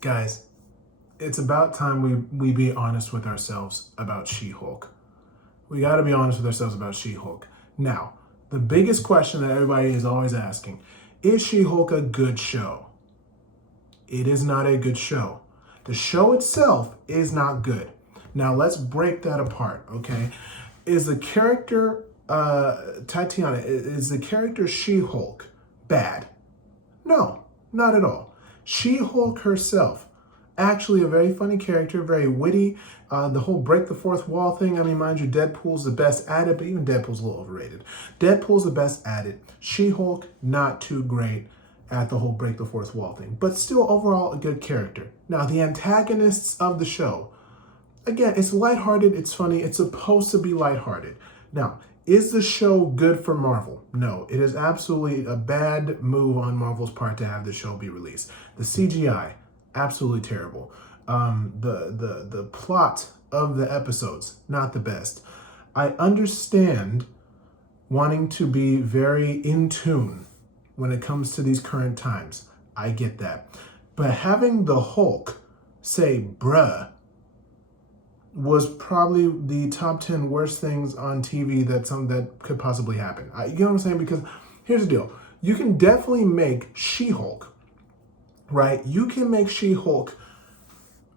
Guys, it's about time we be honest with ourselves about She-Hulk. We got to be honest with ourselves about She-Hulk. Now, the biggest question that everybody is always asking, is She-Hulk a good show? It is not a good show. The show itself is not good. Now, let's break that apart, okay? Is the character, Tatiana, is the character She-Hulk bad? No, not at all. She-Hulk herself, actually a very funny character, very witty. The whole break the fourth wall thing, I mean, mind you, Deadpool's the best at it, but even Deadpool's a little overrated. Deadpool's the best at it. She-Hulk, not too great at the whole break the fourth wall thing, but still overall a good character. Now, the antagonists of the show, again, it's lighthearted, it's funny, it's supposed to be lighthearted. Now, is the show good for Marvel? No, it is absolutely a bad move on Marvel's part to have the show be released. The CGI, absolutely terrible. The plot of the episodes, not the best. I understand wanting to be very in tune when it comes to these current times. I get that. But having the Hulk say bruh was probably the top 10 worst things on TV that could possibly happen. You know what I'm saying? Because here's the deal. You can definitely make She-Hulk, right? You can make She-Hulk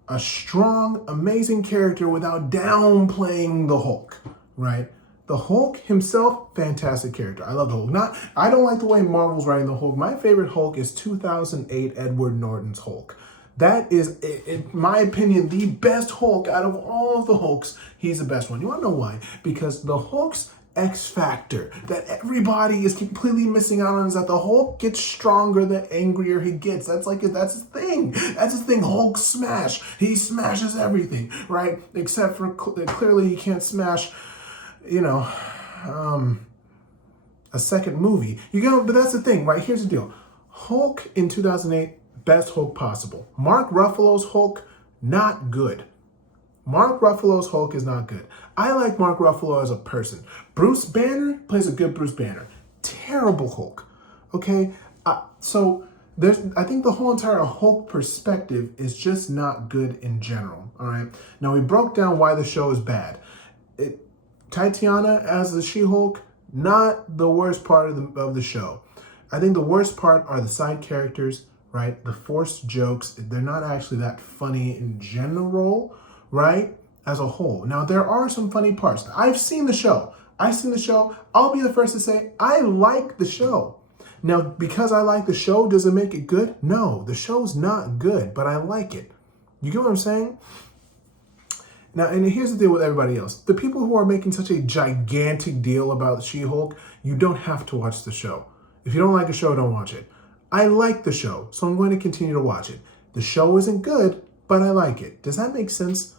a strong, amazing character without downplaying the Hulk, right? The Hulk himself, fantastic character. I love the Hulk. I don't like the way Marvel's writing the Hulk. My favorite Hulk is 2008 Edward Norton's Hulk. That is, in my opinion, the best Hulk out of all of the Hulks. He's the best one. You want to know why? Because the Hulk's X factor that everybody is completely missing out on is that the Hulk gets stronger the angrier he gets. That's his thing. That's his thing. Hulk smash. He smashes everything, right? Except for clearly he can't smash, a second movie. But that's the thing, right? Here's the deal. Hulk in 2008. Best Hulk possible. Mark Ruffalo's Hulk, not good. Mark Ruffalo's Hulk is not good. I like Mark Ruffalo as a person. Bruce Banner plays a good Bruce Banner. Terrible Hulk. Okay? So I think the whole entire Hulk perspective is just not good in general. All right? Now, we broke down why the show is bad. Tatiana as the She-Hulk, not the worst part of the show. I think the worst part are the side characters, right? The forced jokes, they're not actually that funny in general, right? As a whole. Now, there are some funny parts. I've seen the show. I'll be the first to say, I like the show. Now, because I like the show, does it make it good? No, the show's not good, but I like it. You get what I'm saying? Now, and here's the deal with everybody else. The people who are making such a gigantic deal about She-Hulk, you don't have to watch the show. If you don't like a show, don't watch it. I like the show, so I'm going to continue to watch it. The show isn't good, but I like it. Does that make sense?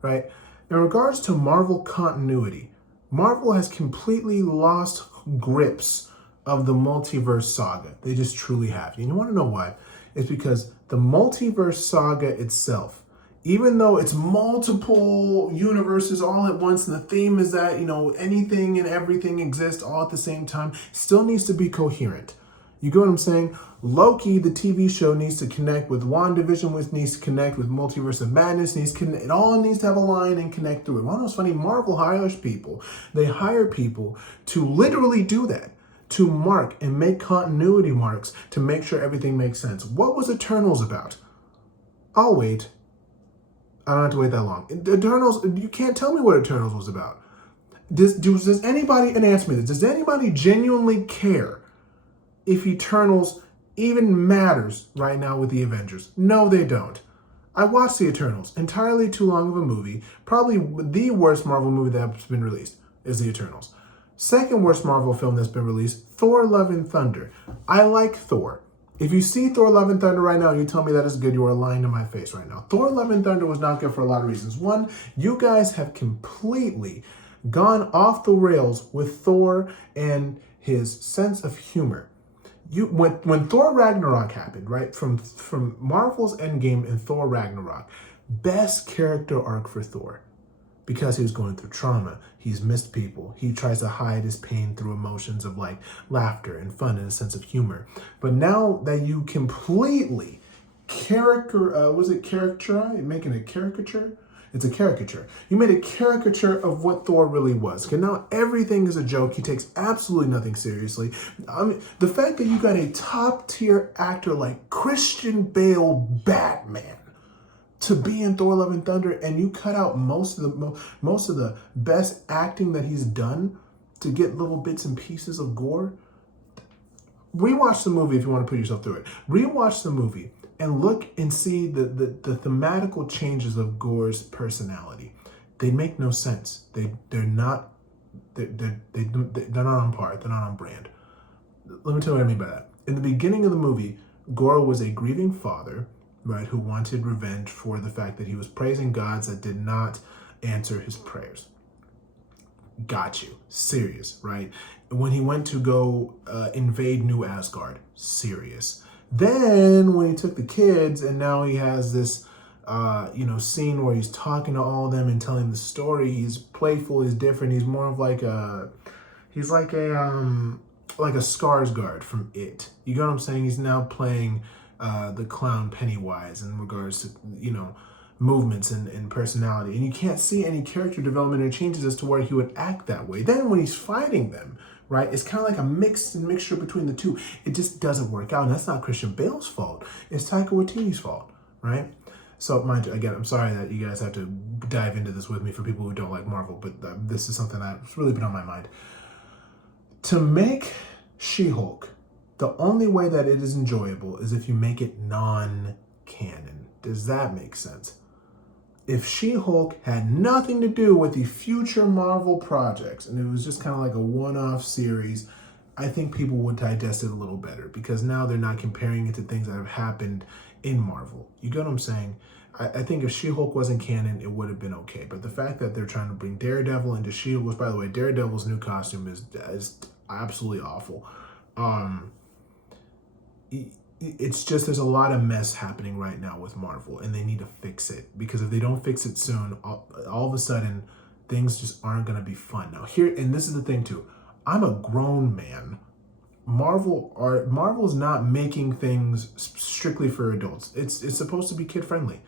Right? In regards to Marvel continuity, Marvel has completely lost grips of the multiverse saga. They just truly have. And you want to know why? It's because the multiverse saga itself, even though it's multiple universes all at once, and the theme is that, anything and everything exists all at the same time, still needs to be coherent. You get what I'm saying? Loki, the TV show, needs to connect with WandaVision, which needs to connect with Multiverse of Madness. It all needs to have a line and connect through it. One of those funny, Marvel hires people. They hire people to literally do that, to mark and make continuity marks to make sure everything makes sense. What was Eternals about? I'll wait. I don't have to wait that long. Eternals, you can't tell me what Eternals was about. Does anybody, and answer me this, does anybody genuinely care if Eternals even matters right now with the Avengers? No, they don't. I watched the Eternals. Entirely too long of a movie. Probably the worst Marvel movie that's been released is the Eternals. Second worst Marvel film that's been released, Thor Love and Thunder. I like Thor. If you see Thor Love and Thunder right now and you tell me that is good, you are lying to my face right now. Thor Love and Thunder was not good for a lot of reasons. One, you guys have completely gone off the rails with Thor and his sense of humor. When Thor Ragnarok happened, right, from Marvel's Endgame and Thor Ragnarok, best character arc for Thor. Because he was going through trauma, he's missed people. He tries to hide his pain through emotions of like laughter and fun and a sense of humor. But now that you completely was it caricature? Making a caricature? It's a caricature. You made a caricature of what Thor really was. Okay, now everything is a joke. He takes absolutely nothing seriously. I mean, the fact that you got a top tier actor like Christian Bale Batman to be in Thor: Love and Thunder, and you cut out most of the best acting that he's done to get little bits and pieces of gore. Rewatch the movie if you want to put yourself through it. Rewatch the movie and look and see the thematical changes of Gore's personality. They make no sense. They're not on par. They're not on brand. Let me tell you what I mean by that. In the beginning of the movie, Gore was a grieving father, right, who wanted revenge for the fact that he was praising gods that did not answer his prayers. Got you. Serious, right? When he went to go invade New Asgard, serious. Then when he took the kids and now he has this, scene where he's talking to all of them and telling the story. He's playful. He's different. He's more of like a Skarsgård from It. You get what I'm saying? He's now playing the clown Pennywise in regards to, movements and personality. And you can't see any character development or changes as to where he would act that way. Then when he's fighting them, right, it's kind of like a mixture between the two. It just doesn't work out. And that's not Christian Bale's fault. It's Taika Waititi's fault, right? So, mind you, again, I'm sorry that you guys have to dive into this with me for people who don't like Marvel, but this is something that's really been on my mind. To make She-Hulk, the only way that it is enjoyable is if you make it non-canon. Does that make sense? If She-Hulk had nothing to do with the future Marvel projects and it was just kind of like a one-off series, I think people would digest it a little better because now they're not comparing it to things that have happened in Marvel. You get what I'm saying? I think if She-Hulk wasn't canon, it would have been okay. But the fact that they're trying to bring Daredevil into She-Hulk, which, by the way, Daredevil's new costume is absolutely awful. It's just there's a lot of mess happening right now with Marvel, and they need to fix it because if they don't fix it soon, all of a sudden things just aren't going to be fun. Now and this is the thing too, I'm a grown man. Marvel's not making things strictly for adults. It's supposed to be kid friendly.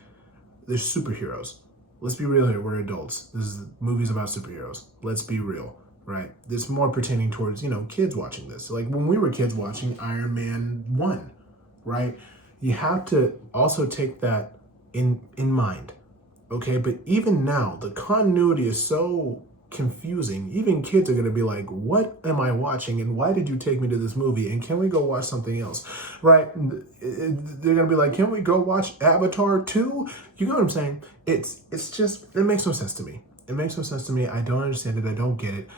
They're superheroes. Let's be real here. We're adults. This is movies about superheroes. Let's be real. Right? It's more pertaining towards, kids watching this. Like when we were kids watching Iron Man 1, right? You have to also take that in mind, okay? But even now, the continuity is so confusing. Even kids are going to be like, what am I watching? And why did you take me to this movie? And can we go watch something else, right? They're going to be like, can we go watch Avatar 2? You know what I'm saying? It's just, it makes no sense to me. It makes no sense to me. I don't understand it. I don't get it.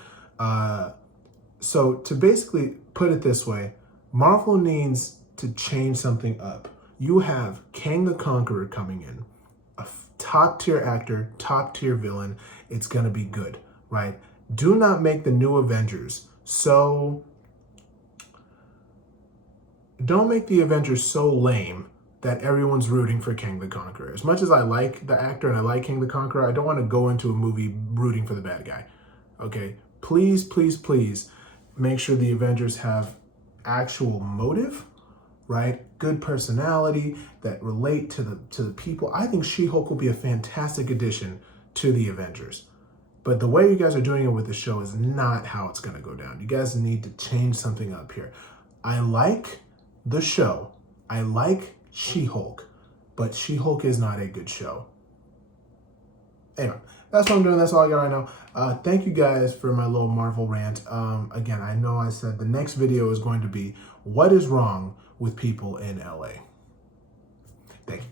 So to basically put it this way, Marvel needs to change something up. You have Kang the Conqueror coming in, a top tier actor, top tier villain. It's going to be good, right? Do not make the new Avengers don't make the Avengers so lame that everyone's rooting for Kang the Conqueror. As much as I like the actor and I like Kang the Conqueror, I don't want to go into a movie rooting for the bad guy. Okay? Please, please, please make sure the Avengers have actual motive, right? Good personality that relate to the people. I think She-Hulk will be a fantastic addition to the Avengers. But the way you guys are doing it with the show is not how it's going to go down. You guys need to change something up here. I like the show. I like She-Hulk, but She-Hulk is not a good show. Anyway, that's what I'm doing. That's all I got right now. Thank you guys for my little Marvel rant. Again, I know I said the next video is going to be what is wrong with people in LA. Thank you.